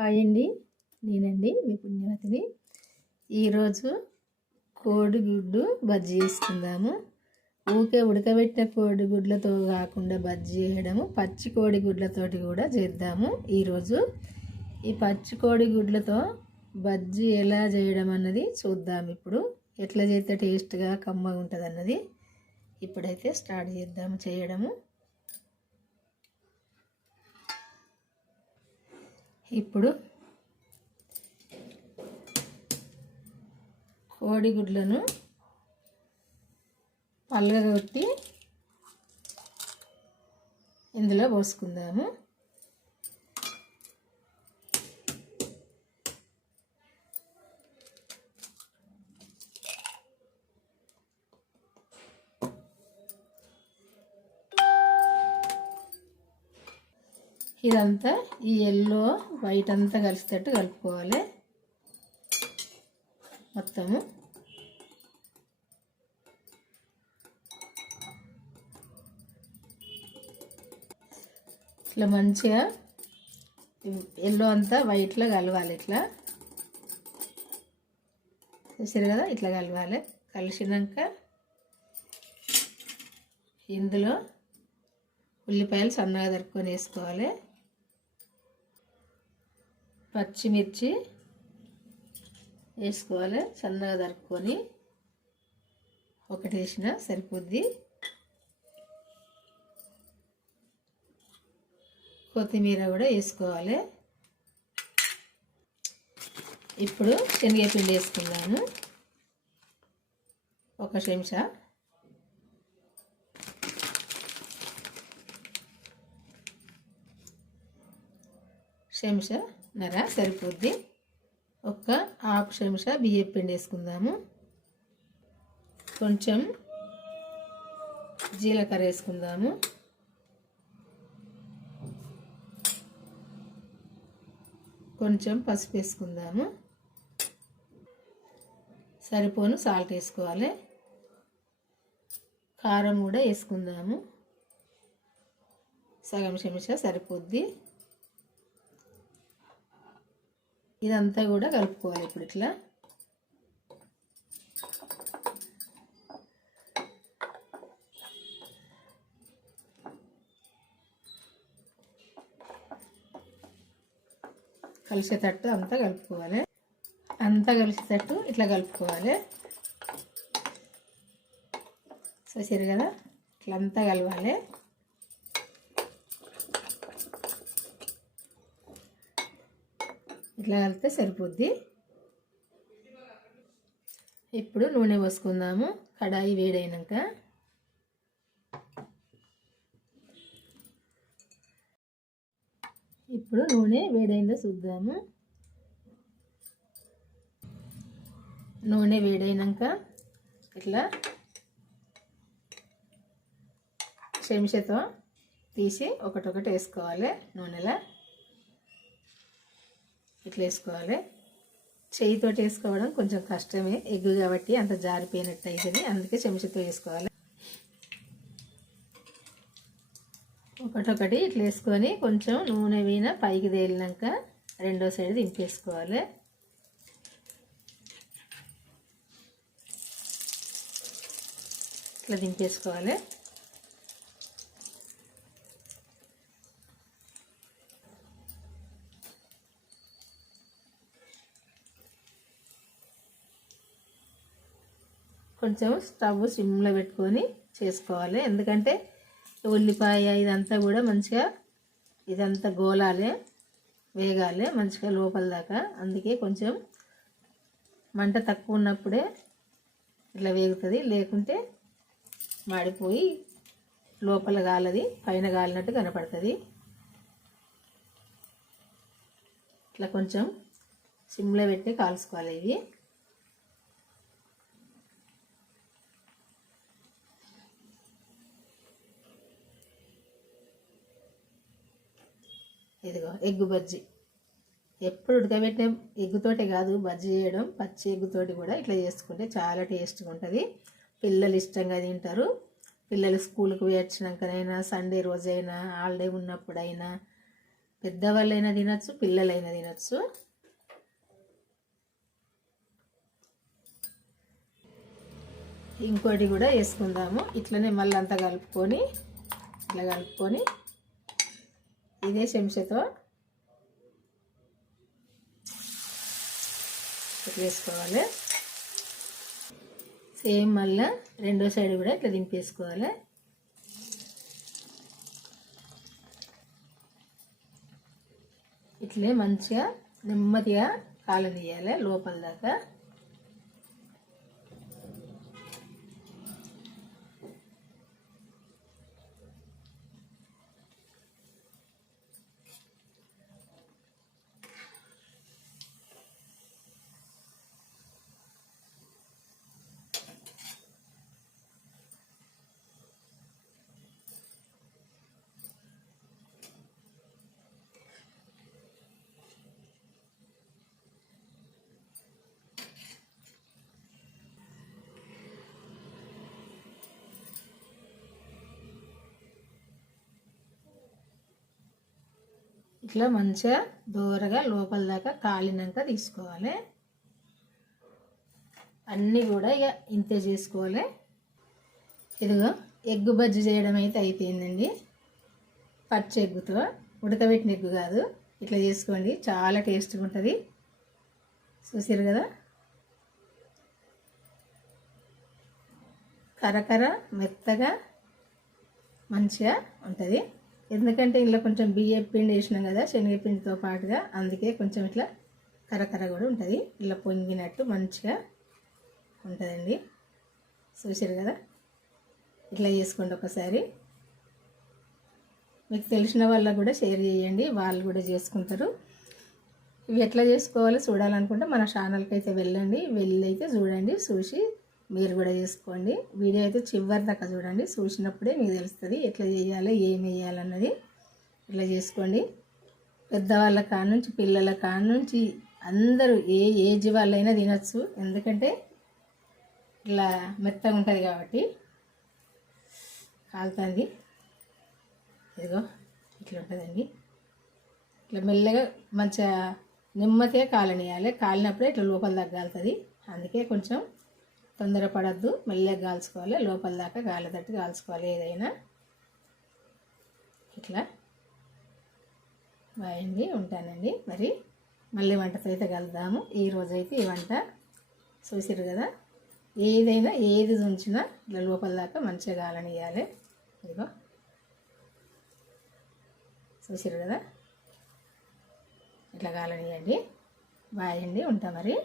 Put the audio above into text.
Hi అండి, నేనండి మీ పుణ్యవతిని. ఈరోజు కోడిగుడ్డు బజ్జీ చేసుకుందాము. ఊకే ఉడకబెట్టిన కోడిగుడ్లతో కాకుండా బజ్జీ చేయడము, పచ్చి కోడిగుడ్లతోటి కూడా చేద్దాము. ఈరోజు ఈ పచ్చి కోడిగుడ్లతో బజ్జీ ఎలా చేయడం అన్నది చూద్దాం. ఇప్పుడు ఎట్లా చేస్తే టేస్ట్గా కమ్మగా ఉంటుంది అన్నది ఇప్పుడైతే స్టార్ట్ చేద్దాము చేయడము. ఇప్పుడు కోడిగుడ్లను పలగొట్టి ఇందులో పోసుకుందాము. ఇదంతా ఈ ఎల్లో వైట్ అంతా కలిసేటట్టు కలుపుకోవాలి మొత్తము. ఇట్లా మంచిగా ఎల్లో అంతా వైట్లో కలవాలి. ఇట్లా చూసారు కదా, ఇట్లా కలవాలి. కలిసినాక ఇందులో ఉల్లిపాయలు సన్నగా తరుక్కొని వేసుకోవాలి. పచ్చిమిర్చి వేసుకోవాలి సన్నగా తరుక్కొని, ఒకటి వేసినా సరిపోద్ది. కొత్తిమీర కూడా వేసుకోవాలి. ఇప్పుడు శనగపిండి వేసుకుందాము, ఒక చెంచా. చెంచాన్నర సరిపోద్ది. ఒక హాఫ్ చెంచా బియ్యం పిండి వేసుకుందాము. కొంచెం జీలకర్ర వేసుకుందాము. కొంచెం పసుపు వేసుకుందాము. సరిపోను సాల్ట్ వేసుకోవాలి. కారం కూడా వేసుకుందాము, సగం చెంచా సరిపోద్ది. ఇదంతా కూడా కలుపుకోవాలి. ఇప్పుడు ఇట్లా కలిసేటట్టు అంతా కలుపుకోవాలి. అంతా కలిసేటట్టు ఇట్లా కలుపుకోవాలి. చూసారు కదా, ఇట్లా అంతా కలవాలి. ఇట్లా కలిపితే సరిపోద్ది. ఇప్పుడు నూనె పోసుకుందాము. కడాయి వేడైనాక ఇప్పుడు నూనె వేడైందో చూద్దాము. నూనె వేడైనాక ఇట్లా చెంచాతో తీసి ఒకటొకటి వేసుకోవాలి నూనెలో. ఇట్లా వేసుకోవాలి. చేయితోటి వేసుకోవడం కొంచెం కష్టమే, ఎగ్గు కాబట్టి అంత జారిపోయినట్టు అవుతుంది, అందుకే చెంచాతో వేసుకోవాలి. ఒకటొకటి ఇట్లా వేసుకొని కొంచెం నూనె వీణ పైకి తేలినాక రెండో సైడ్ దింపేసుకోవాలి. ఇట్లా దింపేసుకోవాలి. కొంచెం స్టవ్ సిమ్లో పెట్టుకొని చేసుకోవాలి, ఎందుకంటే ఉల్లిపాయ ఇదంతా కూడా మంచిగా ఇదంతా గోలాలి, వేగాలి మంచిగా లోపల దాకా. అందుకే కొంచెం మంట తక్కువ ఉన్నప్పుడే ఇట్లా వేగుతుంది, లేకుంటే మాడిపోయి లోపల గాలది పైన గాలినట్టు కనపడుతుంది. ఇట్లా కొంచెం సిమ్లో పెట్టి కాల్చుకోవాలి. ఇవి ఇదిగో ఎగ్గు బజ్జీ. ఎప్పుడు ఉడకబెట్టిన ఎగ్గుతోటే కాదు బజ్జీ చేయడం, పచ్చి ఎగ్గుతోటి కూడా ఇట్లా చేసుకుంటే చాలా టేస్ట్గా ఉంటుంది. పిల్లలు ఇష్టంగా తింటారు. పిల్లలు స్కూల్కి పోయి వచ్చినాకనైనా, సండే రోజైనా, హాలిడే ఉన్నప్పుడైనా పెద్దవాళ్ళైనా తినచ్చు, పిల్లలైనా తినచ్చు. ఇంకోటి కూడా వేసుకుందాము. ఇట్లనే మళ్ళీ అంతా కలుపుకొని ఇట్లా కలుపుకొని ఇదే చెంచాతో ఇట్లా వేసుకోవాలి. సేమ్ మళ్ళీ రెండో సైడ్ కూడా ఇట్లా దింపేసుకోవాలి. ఇట్లే మంచిగా నెమ్మదిగా కాలనీయాలి లోపల దాకా. ఇట్లా మంచిగా దూరగా లోపల దాకా కాలినాక తీసుకోవాలి. అన్నీ కూడా ఇక ఇంతే చేసుకోవాలి. ఇదిగో ఎగ్గు బజ్జీ చేయడం అయితే అయిపోయిందండి. పచ్చి ఎగ్గుతో, ఉడకబెట్టిన ఎగ్గు కాదు. ఇట్లా చేసుకోండి, చాలా టేస్ట్గా ఉంటుంది. చూసారు కదా, కరకర మెత్తగా మంచిగా ఉంటుంది. ఎందుకంటే ఇందులో కొంచెం బియ్యం పిండి వేసినాం కదా, శనగపిండితో పాటుగా, అందుకే కొంచెం ఇట్లా కరకర కూడా ఉంటుంది. ఇలా పొంగినట్టు మంచిగా ఉంటుందండి. చూసారు కదా, ఇట్లా చేసుకోండి ఒకసారి. మీకు తెలిసిన వాళ్ళకు కూడా షేర్ చేయండి, వాళ్ళు కూడా చేసుకుంటారు. ఇవి ఎట్లా చేసుకోవాలో చూడాలనుకుంటే మన ఛానల్కి అయితే వెళ్ళండి, వెళ్ళి అయితే చూడండి. చూసి మీరు కూడా చేసుకోండి. వీడియో అయితే చివరి దాకా చూడండి, చూసినప్పుడే మీకు తెలుస్తుంది ఎట్లా చేయాలి, ఏం వేయాలన్నది. ఇట్లా చేసుకోండి. పెద్దవాళ్ళ కానుంచి పిల్లల కానుంచి అందరూ ఏ ఏజ్ వాళ్ళైనా తినచ్చు. ఎందుకంటే ఇట్లా మెత్తగా ఉంటుంది కాబట్టి. కాలుతుంది, ఇదిగో ఇట్లా ఉంటుందండి. ఇట్లా మెల్లగా మంచిగా నెమ్మదిగా కాలనియాలి. కాలినప్పుడే ఇట్లా లోపల దాకా కాలుతుంది. అందుకే కొంచెం తొందరపడద్దు, మెల్లగా కాల్చుకోవాలి. లోపల దాకా గాలితట్టు కాల్చుకోవాలి ఏదైనా. ఇట్లా బాయండి, ఉంటానండి. మరి మళ్ళీ వంటతో అయితే కలుద్దాము. ఈరోజైతే ఈ వంట చూసిరు కదా, ఏదైనా ఏది ఉంచినా ఇట్లా లోపల దాకా మంచిగా కాలనియాలి. ఇదిగో చూసిరు కదా, ఇట్లా కాలనియండి. బాయండి, ఉంటా మరి.